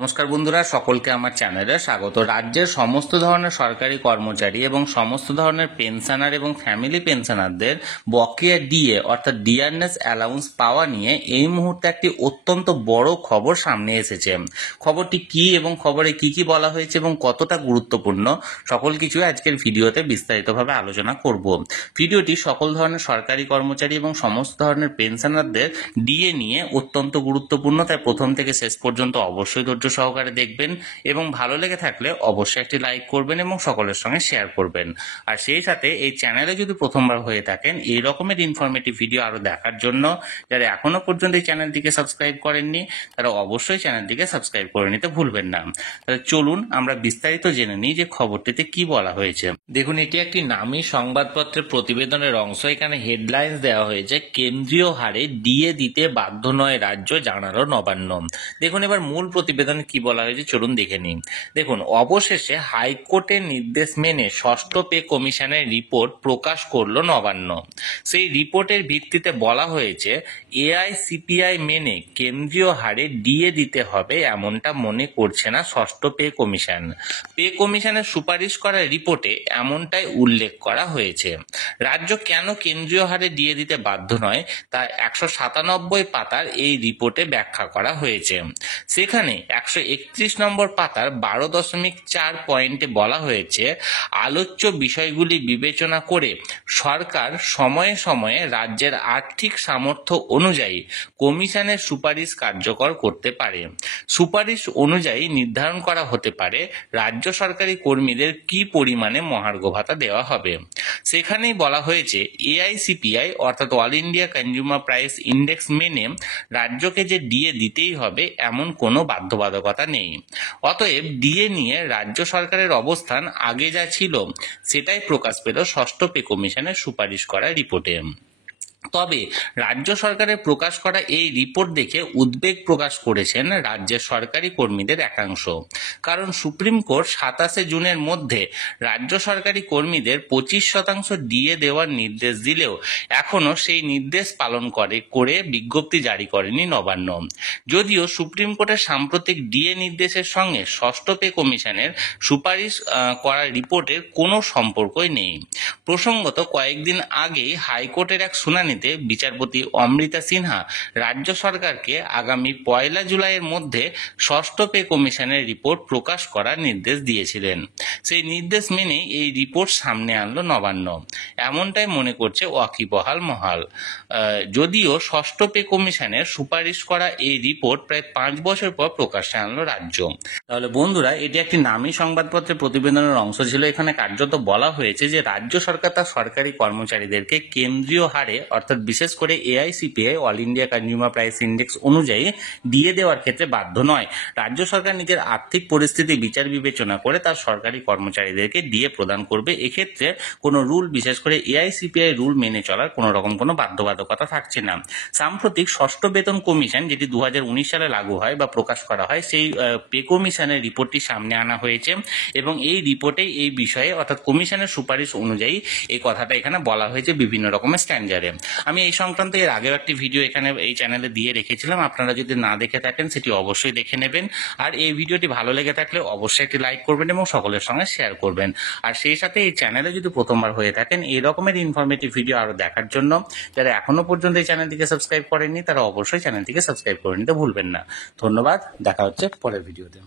নমস্কার বন্ধুরা, সকলকে আমার চ্যানেলে স্বাগত। রাজ্যের সমস্ত ধরনের সরকারি কর্মচারী এবং সমস্ত ধরনের পেনশনার এবং ফ্যামিলি পেনশনারদের বকেয়া ডিএ অর্থাৎ ডিয়ারনেস অ্যালাউন্স পাওয়া নিয়ে এই মুহূর্তে একটি অত্যন্ত বড় খবর সামনে এসেছে। খবরটি কি এবং খবরে কি কি বলা হয়েছে এবং কতটা গুরুত্বপূর্ণ সকল কিছু আজকের ভিডিওতে বিস্তারিতভাবে আলোচনা করব। ভিডিওটি সকল ধরনের সরকারি কর্মচারী এবং সমস্ত ধরনের পেনশনারদের ডিএ নিয়ে অত্যন্ত গুরুত্বপূর্ণ, তাই প্রথম থেকে শেষ পর্যন্ত অবশ্যই ধৈর্য সহকারে দেখবেন এবং ভালো লেগে থাকলে অবশ্যই একটি লাইক করবেন এবং সকলের সঙ্গে শেয়ার করবেন। আর সেই সাথে এই চ্যানেলে যদি প্রথমবার হয়ে থাকেন এই রকমের ইনফরমেটিভ ভিডিও আরো দেখার জন্য যারা এখনো পর্যন্ত এই চ্যানেলটিকে সাবস্ক্রাইব করেননি তারা অবশ্যই চ্যানেলটিকে সাবস্ক্রাইব করে নিতে ভুলবেন না। তাহলে চলুন আমরা বিস্তারিত জেনে নিই যে খবরটিতে কি বলা হয়েছে। দেখুন, এটি একটি নামী সংবাদপত্রের প্রতিবেদনের অংশ। এখানে হেডলাইন্স দেওয়া হয়েছে, কেন্দ্রীয় হারে ডিএ দিতে বাধ্য নয় রাজ্য, জানালো নবান্ন। দেখুন এবার মূল প্রতিবেদনে কি বলা হয়েছে চলুন দেখে নিন। দেখুন, অবশেষে হাইকোর্টের নির্দেশ মেনে ষষ্ঠ পে কমিশনের রিপোর্ট প্রকাশ করলো নবান্ন। সেই রিপোর্টের ভিত্তিতে বলা হয়েছে এআইসিপিআই মেনে কেন্দ্রীয় হারে ডিএ দিতে হবে এমনটা মনে করছে না ষষ্ঠ পে কমিশন। পে কমিশনের সুপারিশ করা রিপোর্টে এমনটাই উল্লেখ করা হয়েছে। রাজ্য কেন কেন্দ্রীয় হারে ডিএ দিতে বাধ্য নয় তা 197 পাতার এই রিপোর্টে ব্যাখ্যা করা হয়েছে। সেখানে 131 নম্বর পাতার 12.4 পয়েন্টে বলা হয়েছে, আলোচ্য বিষয়গুলি বিবেচনা করে সরকার সময়ে সময়ে রাজ্যের আর্থিক সামর্থ্য অনুযায়ী কমিশনের সুপারিশ কার্যকর করতে পারে। সুপারিশ অনুযায়ী নির্ধারণ করা হতে পারে রাজ্য সরকারি কর্মীদের কি পরিমাণে মহার্ঘ ভাতা দেওয়া হবে। সেখানেই বলা হয়েছে এআইসিপিআই অর্থাৎ all India consumer price index মেনে রাজ্যকে যে ডিএ দিতেই হবে এমন কোনো বাধ্যবাধকতা নেই। অতএব ডিএ নিয়ে রাজ্য সরকারের অবস্থান আগে যা ছিল সেটাই প্রকাশ পেল ষষ্ঠ পে কমিশনের সুপারিশ করা রিপোর্টে। তবে রাজ্য সরকারের প্রকাশ করা এই রিপোর্ট দেখে উদ্বেগ প্রকাশ করেছেন রাজ্যের সরকারি কর্মীদের একাংশ। কারণ সুপ্রিম কোর্ট 27 জুনের মধ্যে রাজ্য সরকারি কর্মীদের 25% ডিএ দেওয়ার নির্দেশ দিলেও এখনো সেই নির্দেশ পালন করে বিজ্ঞপ্তি জারি করেনি নবান্ন। যদিও সুপ্রিম কোর্টের সাম্প্রতিক ডিএ নির্দেশের সঙ্গে ষষ্ঠ পে কমিশনের সুপারিশ করা রিপোর্টের কোনো সম্পর্কই নেই। প্রসঙ্গত কয়েকদিন আগেই হাইকোর্টের এক শুনানিতে বিচারপতি অমৃতা সিনহা রাজ্য সরকারকে আগামী 1 জুলাইয়ের মধ্যে ষষ্ঠ পে কমিশনের রিপোর্ট প্রকাশ করার নির্দেশ দিয়েছিলেন। সেই নির্দেশ মেনেই এই রিপোর্ট সামনে আনলো নবান্ন, এমনটাই মনে করছে ওয়াকিবহাল মহল। যদিও ষষ্ঠ পে কমিশনের সুপারিশ করা এই রিপোর্ট প্রায় 5 বছর পর প্রকাশ্যে আনলো রাজ্য। তাহলে বন্ধুরা, এটি একটি নামী সংবাদপত্রের প্রতিবেদনের অংশ ছিল। এখানে কার্যত বলা হয়েছে যে রাজ্য সরকার তার সরকারি কর্মচারীদেরকে কেন্দ্রীয় হারে অর্থাৎ বিশেষ করে AICPI all India consumer price index অনুযায়ী ডিএ দেওয়ার ক্ষেত্রে বাধ্য নয়। রাজ্য সরকার নিজের আর্থিক পরিস্থিতি বিচার বিবেচনা করে তার সরকারি কর্মচারীদেরকে ডিএ প্রদান করবে। এক্ষেত্রে কোনো রুল, বিশেষ করে এআইসিপিআই রুল মেনে চলার কোনো রকম কোনো বাধ্যবাধকতা থাকছে না। সাম্প্রতিক ষষ্ঠ বেতন কমিশন যেটি 2019 সালে লাগু হয় বা প্রকাশ করা হয়, সেই পে কমিশনের রিপোর্টটি সামনে আনা হয়েছে এবং এই রিপোর্টেই এই বিষয়ে অর্থাৎ কমিশনের সুপারিশ অনুযায়ী এই কথাটা এখানে বলা হয়েছে বিভিন্ন রকমের স্ট্যান্ডার্ডে। আমি এই সংক্রান্ত এর আগেও একটি ভিডিও এখানে এই চ্যানেলে দিয়ে রেখেছিলাম, আপনারা যদি না দেখে থাকেন সেটি অবশ্যই দেখে নেবেন। আর এই ভিডিওটি ভালো লেগে থাকলে অবশ্যই একটি লাইক করবেন এবং সকলের সঙ্গে শেয়ার করবেন। আর সেই সাথে এই চ্যানেলে যদি প্রথমবার হয়ে থাকেন এই রকমের ইনফরমেটিভ ভিডিও আরো দেখার জন্য যারা এখনো পর্যন্ত এই চ্যানেলটিকে সাবস্ক্রাইব করেননি তারা অবশ্যই চ্যানেলটিকে সাবস্ক্রাইব করে নিতে ভুলবেন না। ধন্যবাদ, দেখা হচ্ছে পরের ভিডিওতে।